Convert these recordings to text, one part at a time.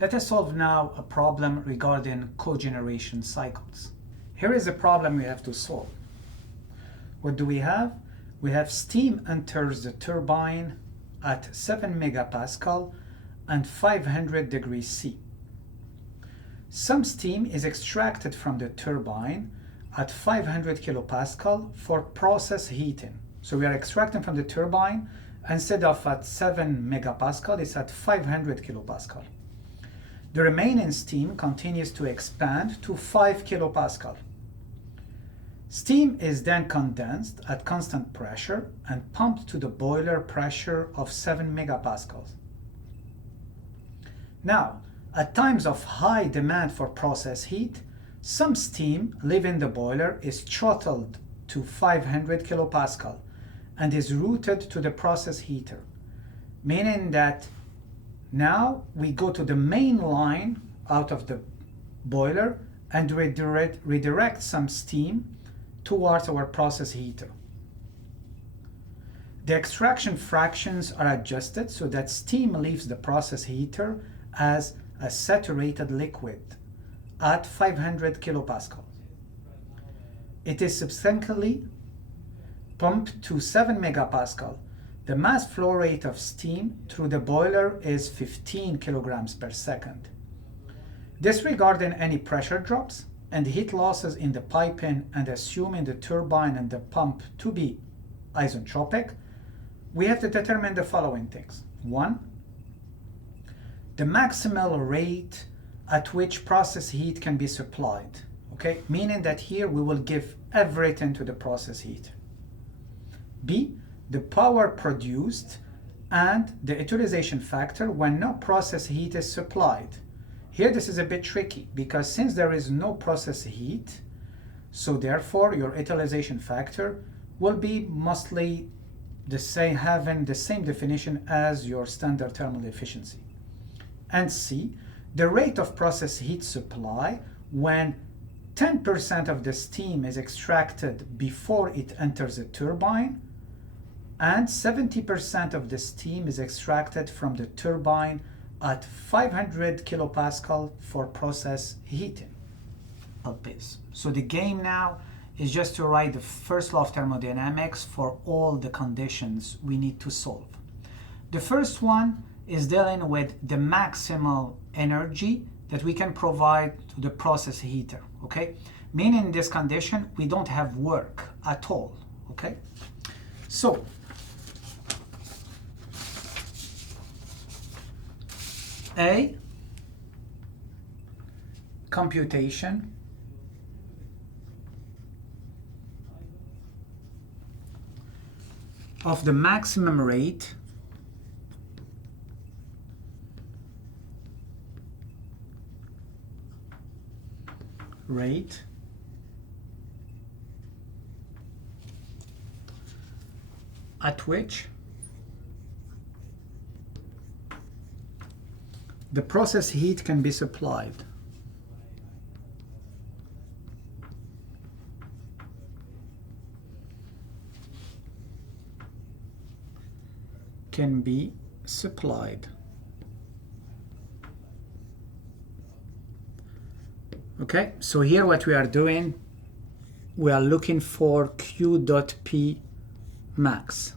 Let us solve now a problem regarding cogeneration cycles. Here is a problem we have to solve. What do we have? We have steam enters the turbine at 7 megapascal and 500 degrees C. Some steam is extracted from the turbine at 500 kilopascal for process heating. So we are extracting from the turbine, instead of at 7 megapascal, it's at 500 kilopascal. The remaining steam continues to expand to 5 kilopascal. Steam is then condensed at constant pressure and pumped to the boiler pressure of 7 megapascals. Now, at times of high demand for process heat, some steam leaving the boiler is throttled to 500 kilopascal and is routed to the process heater, meaning that now we go to the main line out of the boiler and redirect some steam towards our process heater. The extraction fractions are adjusted so that steam leaves the process heater as a saturated liquid at 500 kilopascal. It is subsequently pumped to 7 megapascal. The mass flow rate of steam through the boiler is 15 kilograms per second. Disregarding any pressure drops and heat losses in the piping and assuming the turbine and the pump to be isentropic, we have to determine the following things. 1. The maximal rate at which process heat can be supplied, okay? Meaning that here we will give everything to the process heat. B, the power produced and the utilization factor when no process heat is supplied. Here this is a bit tricky because since there is no process heat, so therefore your utilization factor will be mostly the same, having the same definition as your standard thermal efficiency. And C, the rate of process heat supply when 10% of the steam is extracted before it enters the turbine and 70% of the steam is extracted from the turbine at 500 kilopascal for process heating. So the game now is just to write the first law of thermodynamics for all the conditions we need to solve. The first one is dealing with the maximal energy that we can provide to the process heater, okay? Meaning in this condition, we don't have work at all, okay? So, A, computation of the maximum rate at which the process heat can be supplied. Okay, so here what we are doing, we are looking for Q dot P max.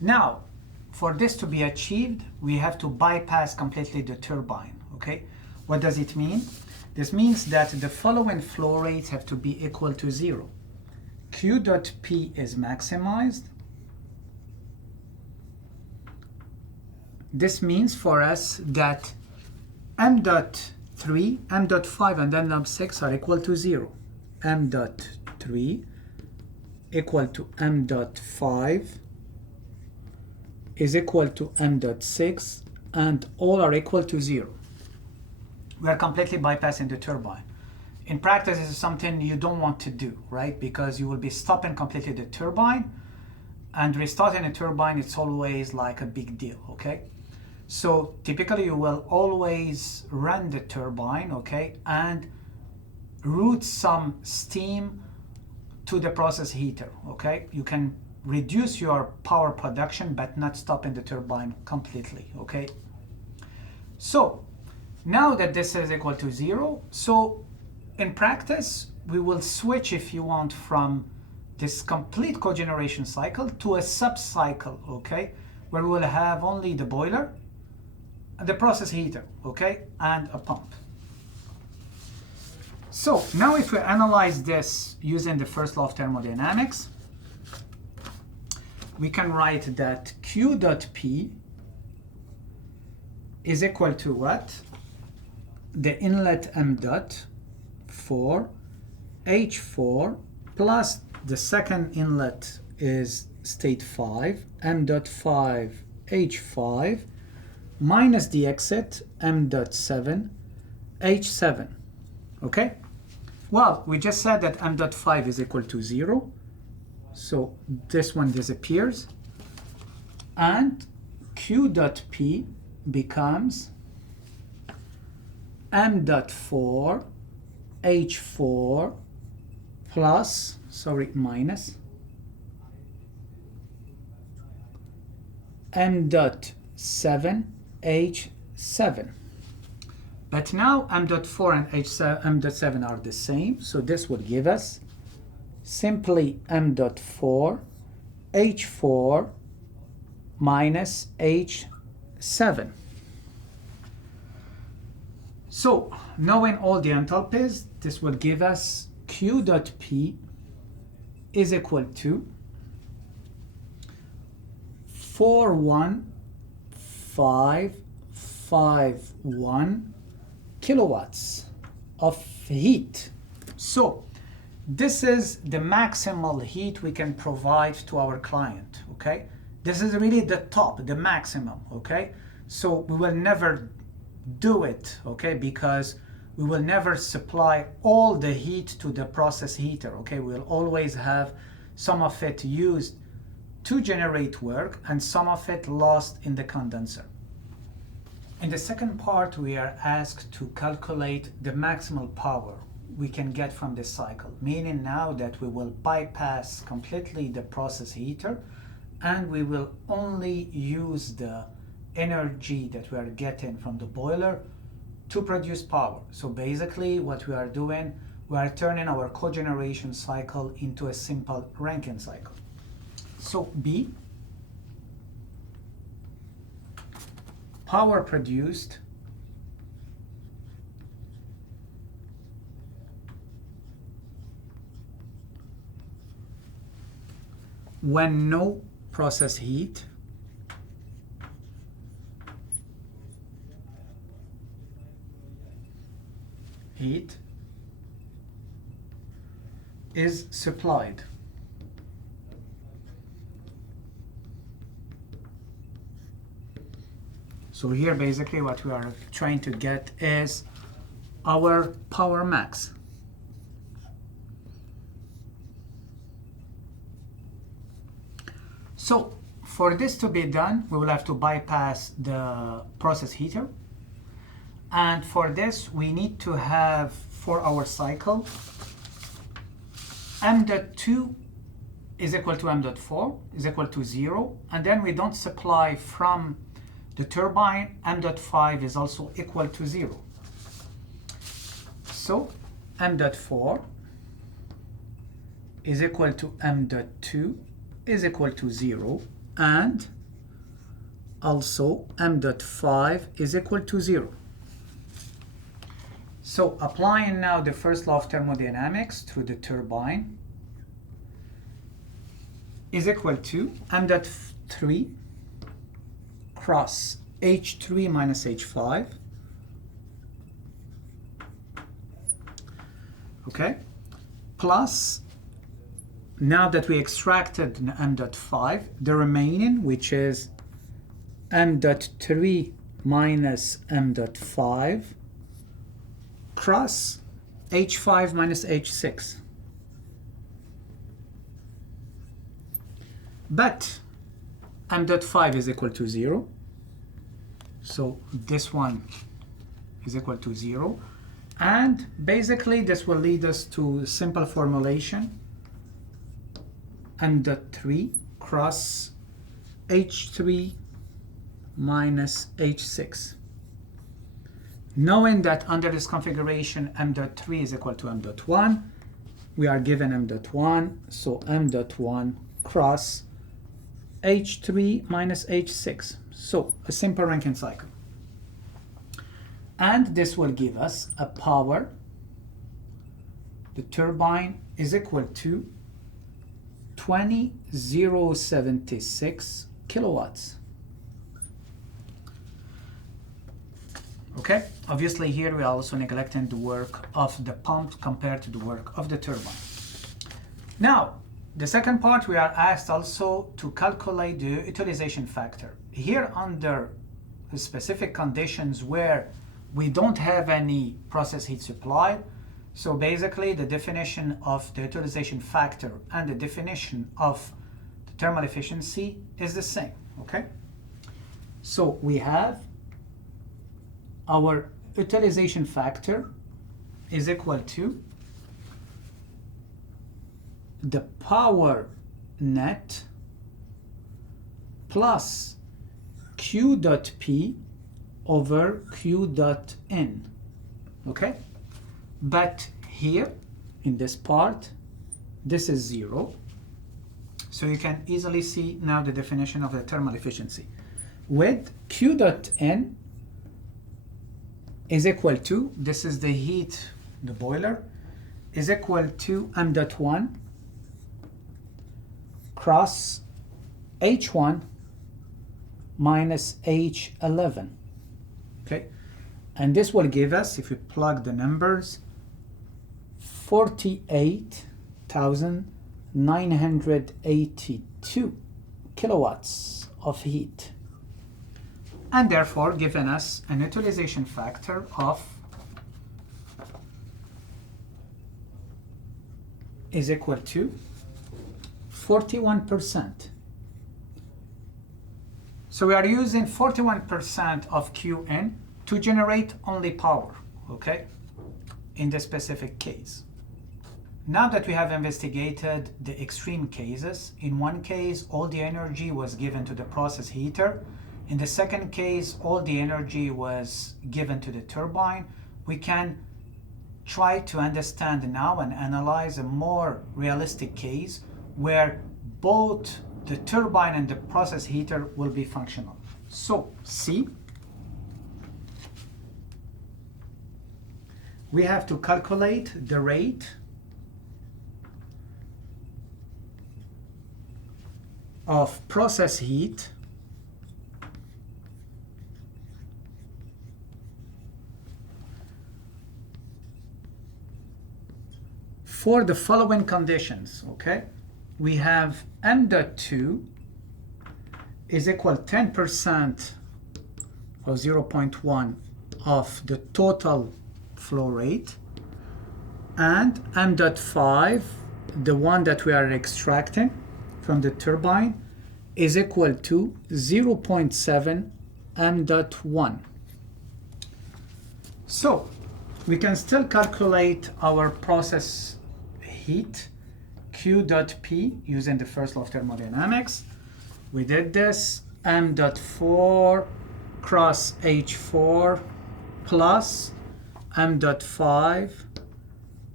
Now, for this to be achieved, we have to bypass completely the turbine, okay? What does it mean? This means that the following flow rates have to be equal to 0. Q dot P is maximized. This means for us that M dot 3, M dot 5, and M dot 6 are equal to 0. M dot 3 equal to M dot 5 is equal to M dot 6, and all are equal to 0. We are completely bypassing the turbine. In practice, this is something you don't want to do, right? Because you will be stopping completely the turbine, and restarting a turbine, it's always like a big deal, okay? So typically you will always run the turbine, okay, and route some steam to the process heater, okay? You can reduce your power production but not stopping the turbine completely, okay? So now that this is equal to 0, so in practice we will switch, if you want, from this complete cogeneration cycle to a sub-cycle, okay, where we will have only the boiler, the process heater, okay, and a pump. So now if we analyze this using the first law of thermodynamics, we can write that Q dot P is equal to what? The inlet M dot 4 H4 plus the second inlet is state 5 M dot 5 H5 minus the exit M dot 7 H7. Okay? Well, we just said that M dot 5 is equal to 0. So this one disappears. And Q dot P becomes M dot 4 H4 plus, minus M dot 7 H7. But now M dot 4 and M dot 7 are the same, so this would give us simply M dot 4 H4 minus H7. So knowing all the enthalpies, this will give us Q dot P is equal to 41551 kilowatts of heat. So this is the maximal heat we can provide to our client, okay? This is really the top, the maximum, okay? So we will never do it, okay, because we will never supply all the heat to the process heater, okay? We'll always have some of it used to generate work and some of it lost in the condenser. In the second part, we are asked to calculate the maximal power we can get from this cycle, meaning now that we will bypass completely the process heater and we will only use the energy that we are getting from the boiler to produce power. So basically what we are doing, we are turning our cogeneration cycle into a simple Rankine cycle. So B, power produced when no process heat is supplied. So here basically what we are trying to get is our power max. So for this to be done, we will have to bypass the process heater. And for this, we need to have, for our cycle, M dot 2 is equal to M dot 4 is equal to 0. And then we don't supply from the turbine. M dot 5 is also equal to 0. So M dot 4 is equal to M dot 2 is equal to 0. And also M dot 5 is equal to 0. So applying now the first law of thermodynamics through the turbine is equal to M dot 3 cross H3 minus H5, okay, plus, now that we extracted M dot 5, the remaining, which is M dot 3 minus M dot 5, cross H5 minus H6. But M dot 5 is equal to 0. So this one is equal to 0. And basically this will lead us to simple formulation. M dot 3 cross H3 minus H6. Knowing that under this configuration m dot 3 is equal to m dot 1, we are given m dot 1, so m dot 1 cross H3 minus H6. So a simple Rankine cycle. And this will give us a power. The turbine is equal to 20,076 kilowatts. Okay, obviously here we are also neglecting the work of the pump compared to the work of the turbine. Now, the second part, we are asked also to calculate the utilization factor. Here under the specific conditions where we don't have any process heat supply, so basically the definition of the utilization factor and the definition of the thermal efficiency is the same, okay? So we have our utilization factor is equal to the power net plus Q dot P over Q dot N, okay? But here in this part, this is 0. So you can easily see now the definition of the thermal efficiency. With Q dot N is equal to, this is the heat, the boiler, is equal to m dot 1 cross H1 minus H11, okay? And this will give us, if we plug the numbers, 48,982 kilowatts of heat, and therefore given us an utilization factor of is equal to 41%. So we are using 41% of Qn to generate only power, okay, in the specific case. Now that we have investigated the extreme cases, in one case all the energy was given to the process heater, in the second case all the energy was given to the turbine, we can try to understand now and analyze a more realistic case where both the turbine and the process heater will be functional. So C, we have to calculate the rate of process heat for the following conditions, okay? We have m dot 2 is equal 10% or 0.1 of the total flow rate, and m dot 5, the one that we are extracting from the turbine, is equal to 0.7 m dot 1. So we can still calculate our process heat Q dot P using the first law of thermodynamics. We did this, m dot 4 cross H4 plus m dot 5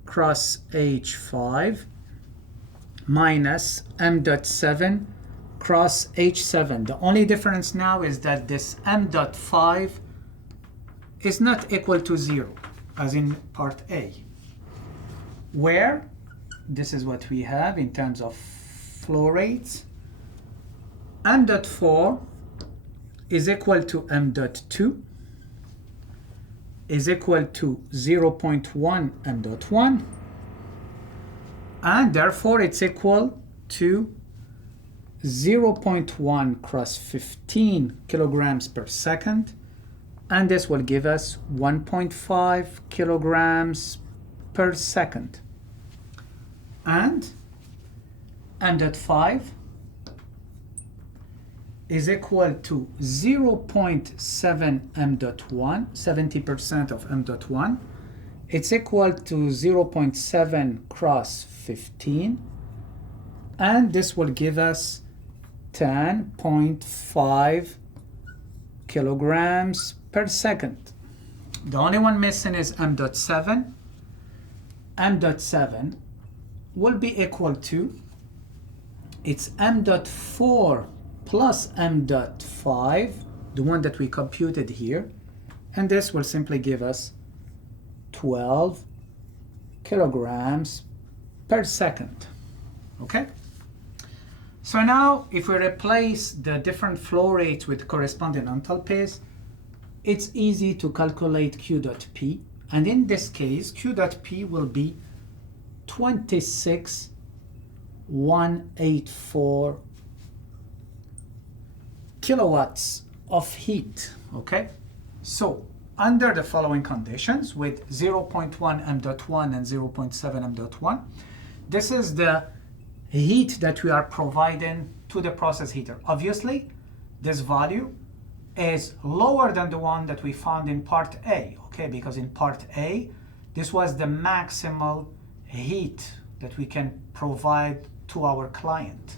cross H5 minus m dot 7 cross H7. The only difference now is that this m dot 5 is not equal to 0, as in part A, where this is what we have in terms of flow rates. M dot 4 is equal to m dot 2 is equal to 0.1 m dot 1, and therefore it's equal to 0.1 cross 15 kilograms per second, and this will give us 1.5 kilograms per second. And m dot 5 is equal to 0.7 m dot 1, 70% of m dot 1. It's equal to 0.7 cross 15, and this will give us 10.5 kilograms per second. The only one missing is m.7. m.7 will be equal to, it's m.4 plus m.5, the one that we computed here, and this will simply give us 12 kilograms per second. Okay? So now, if we replace the different flow rates with corresponding enthalpies, it's easy to calculate Q dot P. And in this case, Q dot P will be 26,184 kilowatts of heat. Okay? So, under the following conditions, with 0.1 m.1 and 0.7 m.1, this is the heat that we are providing to the process heater. Obviously, this value is lower than the one that we found in part A, okay? Because in part A, this was the maximal heat that we can provide to our client.